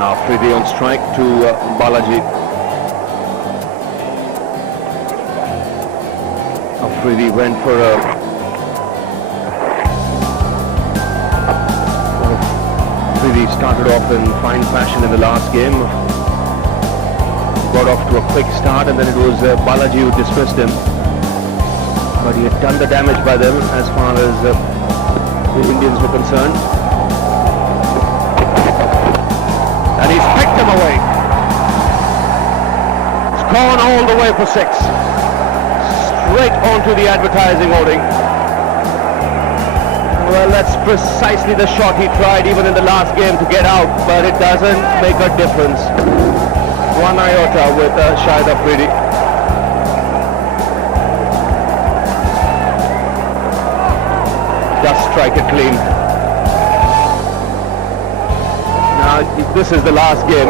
Afridi on strike to Balaji. Afridi went for a Afridi started off in fine fashion in the last game. Got off to a quick start, and then it was Balaji who dismissed him. But he had done the damage by them as far as the Indians were concerned. And he's picked him away. It's gone all the way for 6. Straight onto the advertising hoarding. Well, that's precisely the shot he tried even in the last game to get out, but it doesn't make a difference. One iota with Shahid Afridi. Just strike it clean. Now, this is the last game.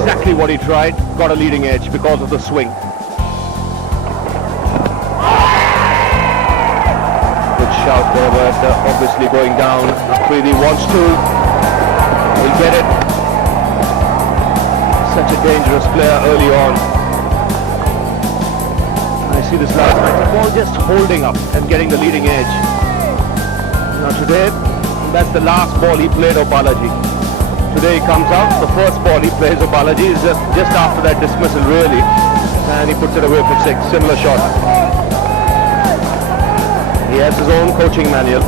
Exactly what he tried. Got a leading edge because of the swing. Good shout there, but obviously going down. Afridi wants to. He'll get it. Such a dangerous player early on. I see this last night. The ball just holding up and getting the leading edge. Now today, that's the last ball he played of Balaji. Today he comes out, the first ball he plays of Balaji is just after that dismissal really. And he puts it away for 6, similar shot. He has his own coaching manual.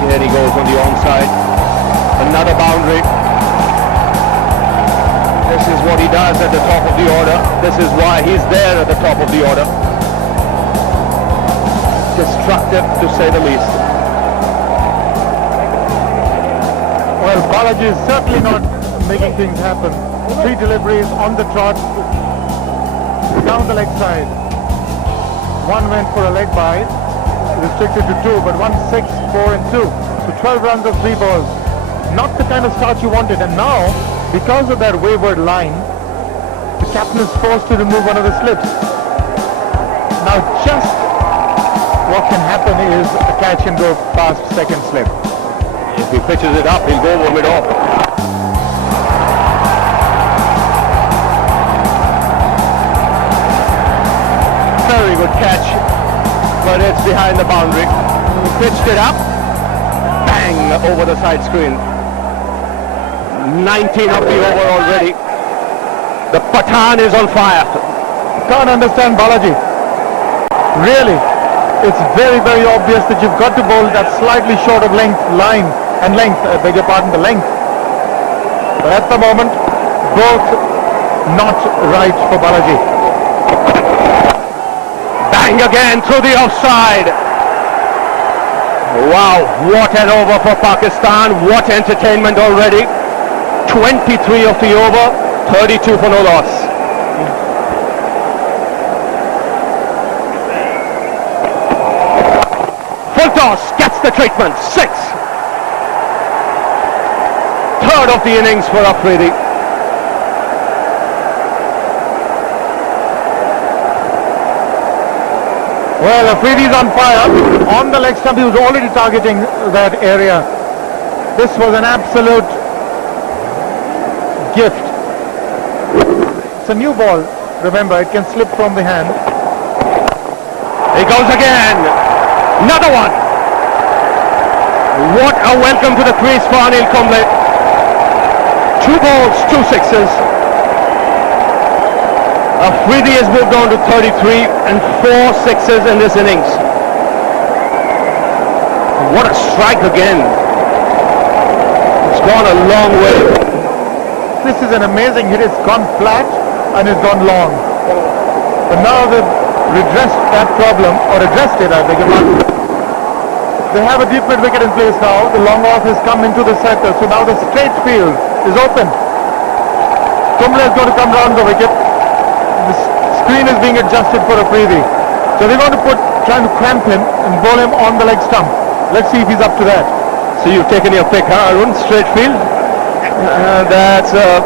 Here he goes on the onside. Another boundary. This is what he does at the top of the order. This is why he's there at the top of the order. Destructive, to say the least. Well, Balaji is certainly not making things happen. 3 deliveries on the trot, down the leg side. 1 went for a leg bye, restricted to 2, but 1, 6, 4 and 2. So 12 runs of 3 balls. Not the kind of start you wanted. And now, because of that wayward line, the captain is forced to remove one of the slips. Now just what can happen is a catch and go past second slip. If he pitches it up, he'll go warm it off. Very good catch, but it's behind the boundary. He pitched it up, bang, over the side screen. 19 of the over already. The Pathan is on fire. Can't understand Balaji. Really, it's very, very obvious that you've got to bowl that slightly short of length line and length, I beg your pardon, the length. But at the moment, both not right for Balaji. Bang again through the offside. Wow, what an over for Pakistan. What entertainment already. 23 of the over, 32 for no loss. Full toss, gets the treatment, 6. Third of the innings for Afridi. Well, Afridi's on fire. On the leg stump, he was already targeting that area. This was an absolute gift. It's a new ball. Remember, it can slip from the hand. He goes again. Another one. What a welcome to the crease for Anil Kumble. 2 balls, 2 sixes. Afridi has moved on to 33 and 4 sixes in this innings. What a strike again. It's gone a long way. This is an amazing hit. It's gone flat and it's gone long. But now they've redressed that problem, or addressed it, I beg your pardon. They have a deep mid wicket in place now. The long off has come into the center, so now the straight field is open. Kumble is going to come round the wicket. The screen is being adjusted for Afridi. So they're going to trying to cramp him and bowl him on the leg stump. Let's see if he's up to that. So you've taken your pick, huh, Arun? Straight field? That's a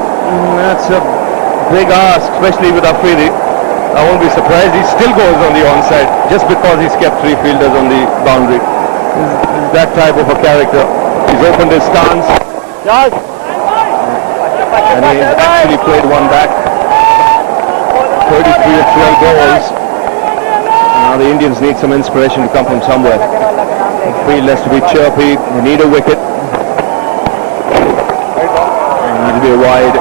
big ask, especially with Afridi. I won't be surprised. He still goes on the onside just because he's kept 3 fielders on the boundary. He's that type of a character. He's opened his stance. And he's actually played one back. 33 of 12 balls. Now the Indians need some inspiration to come from somewhere. The field has to be chirpy. They need a wicket. It will be a wide.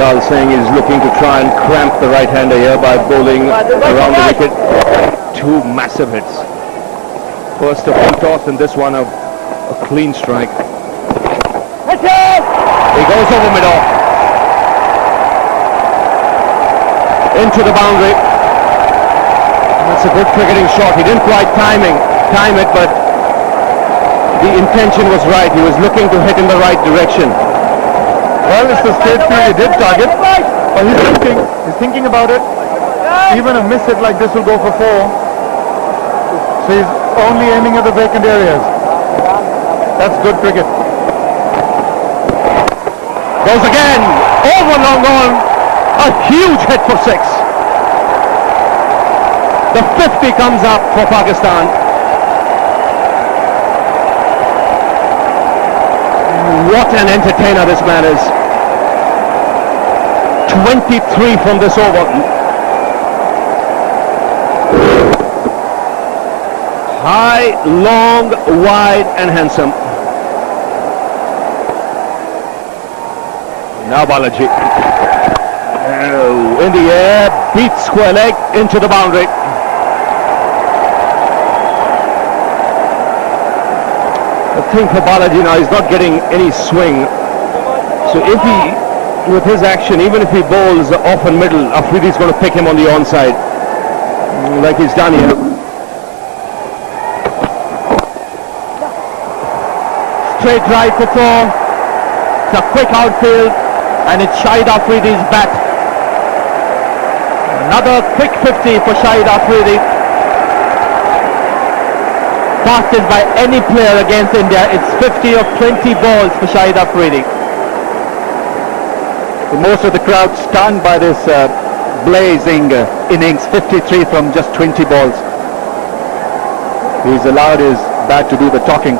Lal saying he's looking to try and cramp the right-hander here by bowling around the wicket. Two massive hits. First a full toss and this one a clean strike. He goes over mid-off. Into the boundary. That's a good cricketing shot. He didn't quite time it, but the intention was right. He was looking to hit in the right direction. Well, it's the straight field he did target, but he's thinking about it. Even a miss hit like this will go for 4. So he's only aiming at the vacant areas. That's good cricket. Goes again, over long on, a huge hit for 6. The 50 comes up for Pakistan. What an entertainer this man is. 23 from this over. High, long, wide and handsome. Now Balaji. In the air, beats square leg into the boundary. The thing for Balaji now, he's not getting any swing. So if he, with his action, even if he bowls off and middle, Afridi's going to pick him on the onside, like he's done here. Straight right for 4. It's a quick outfield, and it's Shahid Afridi's bat. Another quick 50 for Shahid Afridi. Fastest by any player against India. It's 50 of 20 balls for Shahid Afridi. Most of the crowd stunned by this blazing innings, 53 from just 20 balls. He's allowed his bat to do the talking.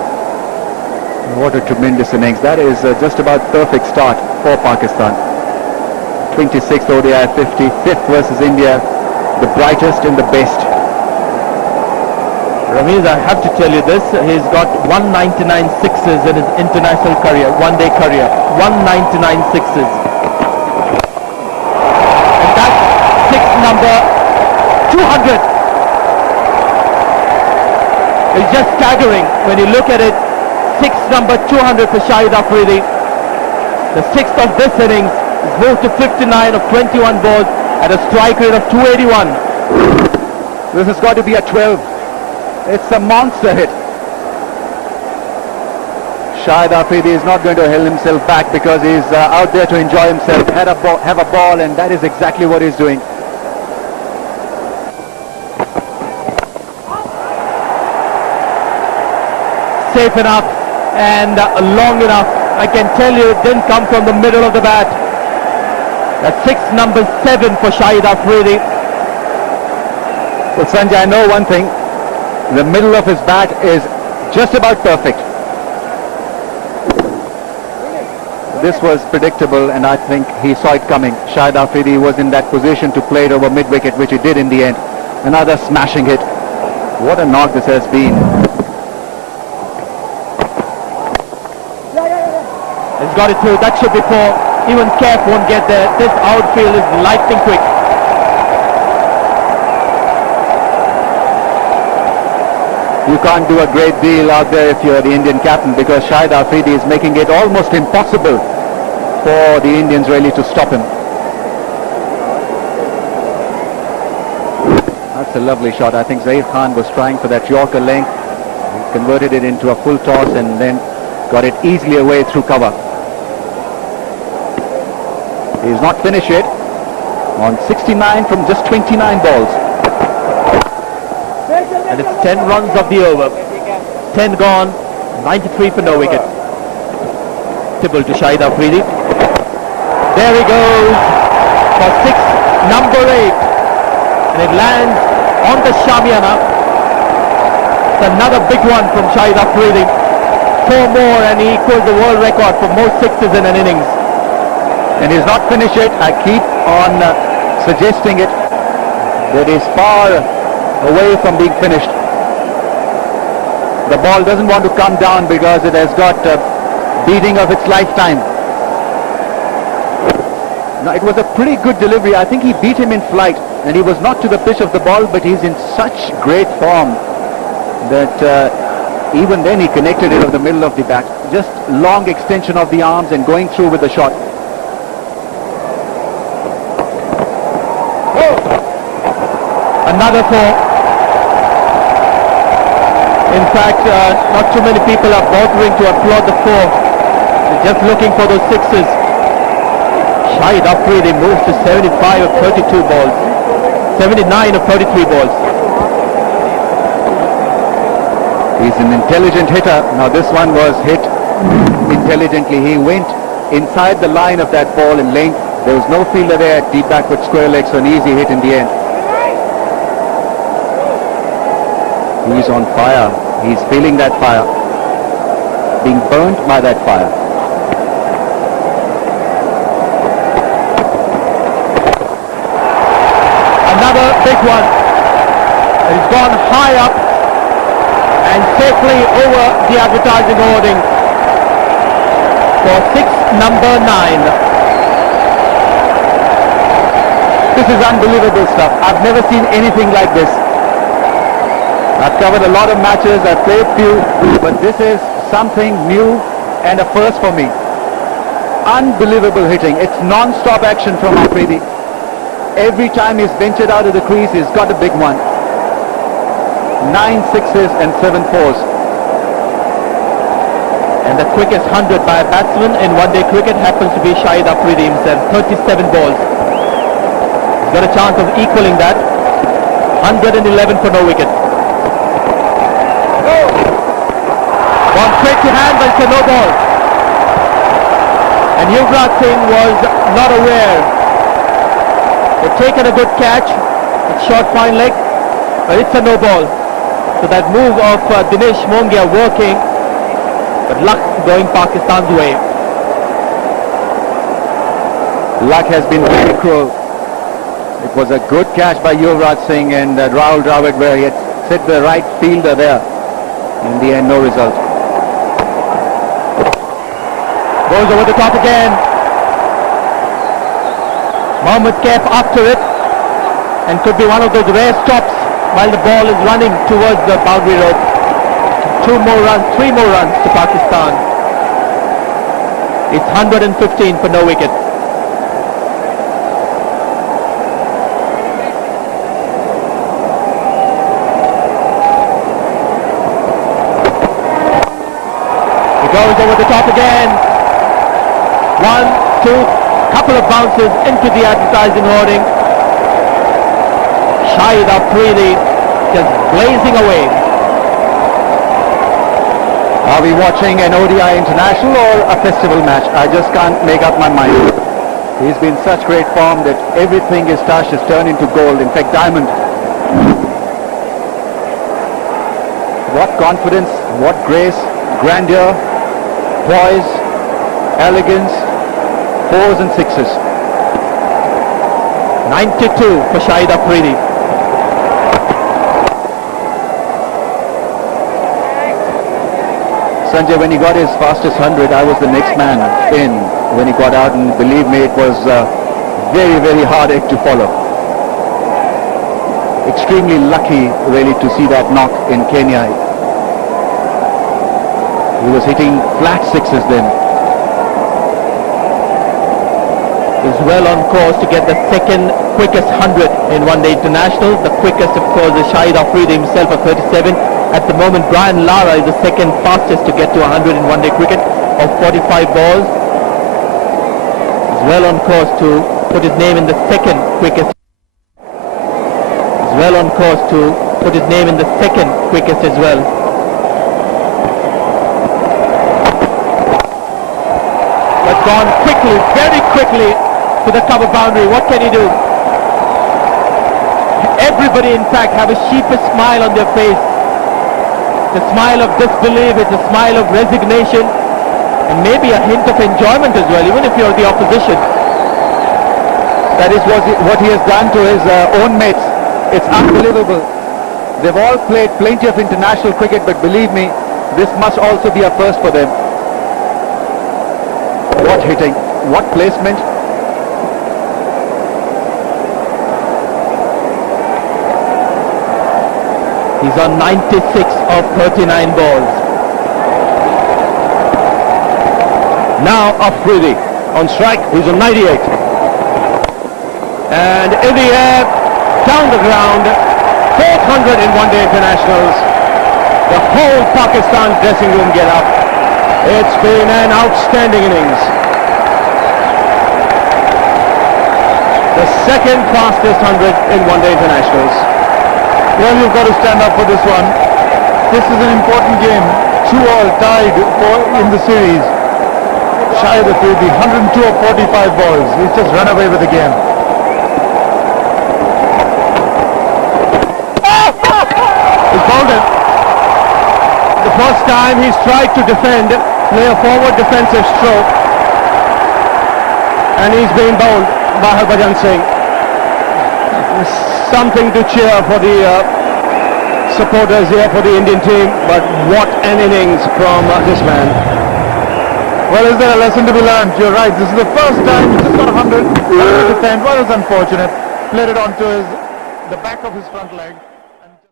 What a tremendous innings. That is just about perfect start for Pakistan. 26th ODI 50, 5th versus India, the brightest and the best. Ramiz, I have to tell you this, he's got 199 sixes in his international career, one-day career, 199 sixes. And that's 6 number 200. It's just staggering when you look at it. 6 number 200 for Shahid Afridi. The 6th of this innings is moved to 59 of 21 balls at a strike rate of 281. This has got to be a 12. It's a monster hit. Shahid Afridi is not going to hold himself back because he's out there to enjoy himself, have a ball, and that is exactly what he's doing. Safe enough and long enough. I can tell you it didn't come from the middle of the bat. That's 6 number 7 for Shahid Afridi. Well, Sanjay, I know one thing. The middle of his bat is just about perfect. This was predictable, and I think he saw it coming. Shahid Afridi was in that position to play it over mid-wicket, which he did in the end. Another smashing hit. What a knock this has been. He's got it through. That should be 4. Even Kef won't get there. This outfield is lightning quick. You can't do a great deal out there if you're the Indian captain, because Shahid Afridi is making it almost impossible for the Indians really to stop him. That's a lovely shot. I think Shahid Khan was trying for that Yorker length. He converted it into a full toss and then got it easily away through cover. He's not finished yet. On 69 from just 29 balls. And it's 10 runs of the over. 10 gone, 93 for no wicket. Tibble to Shahid Afridi. There he goes for 6, number 8. And it lands on the Shamiana. It's another big one from Shahid Afridi. 4 more and he equals the world record for most sixes in an innings. And he's not finished it. I keep on suggesting it, that is far away from being finished. The ball doesn't want to come down because it has got a beating of its lifetime. Now it was a pretty good delivery. I think he beat him in flight and he was not to the pitch of the ball, but he's in such great form that even then he connected it over the middle of the bat. Just long extension of the arms and going through with the shot. Another 4. In fact, not too many people are bothering to applaud the 4. They're just looking for those sixes. Shahid Afridi moves to 75 of 32 balls. 79 of 33 balls. He's an intelligent hitter. Now this one was hit intelligently. He went inside the line of that ball in length. There was no fielder there at deep backward square leg, so an easy hit in the end. He's on fire. He's feeling that fire. Being burnt by that fire. Another big one. He's gone high up and safely over the advertising hoarding for 6 number 9. This is unbelievable stuff. I've never seen anything like this. I've covered a lot of matches, I've played few, but this is something new and a first for me. Unbelievable hitting. It's non-stop action from Afridi. Every time he's ventured out of the crease, he's got a big one. 9 sixes and 7 fours. And the quickest 100 by a batsman in one-day cricket happens to be Shahid Afridi himself. 37 balls. He's got a chance of equaling that. 111 for no wicket. Gone straight to hand, but it's a no ball. And Yuvraj Singh was not aware. They've taken a good catch. It's short fine leg, but it's a no ball. So that move of Dinesh Mongia working, but luck going Pakistan's way. Luck has been very cruel. It was a good catch by Yuvraj Singh and Rahul Dravid, where he had set the right fielder there. In the end, no result. Goes over the top again. Mohammad Kaif after it, and could be one of those rare stops while the ball is running towards the boundary rope. 2 more runs, 3 more runs to Pakistan. It's 115 for no wicket. Goes over the top again. 1, 2, couple of bounces into the advertising hoarding. Shahid Afridi just blazing away. Are we watching an ODI international or a festival match? I just can't make up my mind. He's been such great form that everything is touched has turned into gold, in fact diamond. What confidence, what grace, grandeur, poise, elegance, 4s and 6s. 92 for Shahid Afridi. Sanjay, when he got his fastest 100, I was the next man in when he got out, and believe me, it was a very, very hard act to follow. Extremely lucky, really, to see that knock in Kenya. He was hitting flat 6s then. Is well on course to get the second quickest 100 in one-day international. The quickest, of course, is Shahid Afridi himself at 37. At the moment, Brian Lara is the second fastest to get to 100 in one-day cricket of 45 balls. Is well on course to put his name in the second quickest. Is well on course to put his name in the second quickest as well. But gone quickly, very quickly to the cover boundary. What can he do? Everybody, in fact, have a sheepish smile on their face. It's a smile of disbelief, it's a smile of resignation, and maybe a hint of enjoyment as well, even if you're the opposition. That is what he has done to his own mates. It's unbelievable. They've all played plenty of international cricket, but believe me, this must also be a first for them. What hitting, what placement. He's on 96 of 39 balls. Now Afridi on strike, he's on 98. And in the air, down the ground, 400 in one-day internationals. The whole Pakistan dressing room get up. It's been an outstanding innings. The second fastest 100 in one-day internationals. Well, you've got to stand up for this one. This is an important game. 2-all tied in the series. Shahid Afridi, 102 of 45 balls. He's just run away with the game. He's bowled it. The first time he's tried to defend, play a forward defensive stroke, and he's been bowled by Harbhajan Singh. Something to cheer for the supporters here for the Indian team, but what an innings from this man. Well, is there a lesson to be learned? You're right. This is the first time he's just got 100. Defend. Well, it was unfortunate. Played it onto the back of his front leg.